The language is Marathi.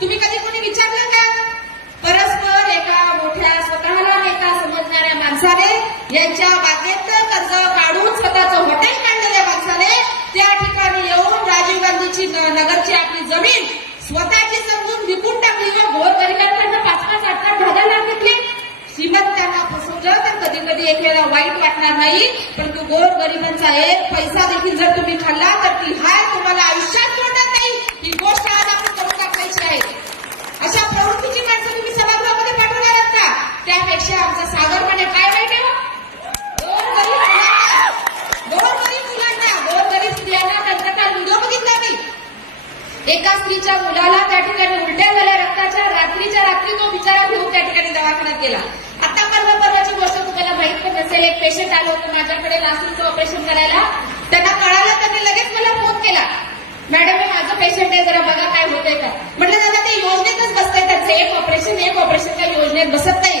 तुम्ही कधी कोणी विचारलं का? परस्पर एका मोठ्या स्वतःला एका समजणाऱ्या माणसाने यांच्या बागेत कर्ज काढून स्वतःचं हॉटेल काढलेल्या माणसाने. त्या ठिकाणी येऊन राजीव गांधीची नगरची आपली जमीन स्वतःची समजून विकून टाकली व घोर गरिबांकडनं पाच पाच आठ आठ दहा लाख घेतली. श्रीमंत त्यांना फसवलं तर कधी कधी एक वाईट वाटणार नाही. परंतु गोर गरिबांचा एक पैसा देखील जर तुम्ही खाल्ला तर ती हाय तुम्हाला आयुष्य एका स्त्रीच्या मुलाला त्या ठिकाणी उलट्या झाल्या रक्ताच्या रात्रीच्या रात्री तो बिचारा घेऊन त्या ठिकाणी दवाखान्यात गेला. आता परवा परवाची गोष्ट तुम्हाला माहीत पण नसेल एक पेशंट आलं होतं माझ्याकडे लासूचं ऑपरेशन करायला. त्यांना कळालं त्यांनी लगेच मला फोन केला. मॅडम हे माझं पेशंट आहे जरा बघा काय होतंय का? म्हटलं दादा ते योजनेतच बसतंय त्यांचं. एक ऑपरेशन एक ऑपरेशन त्या योजनेत बसत नाही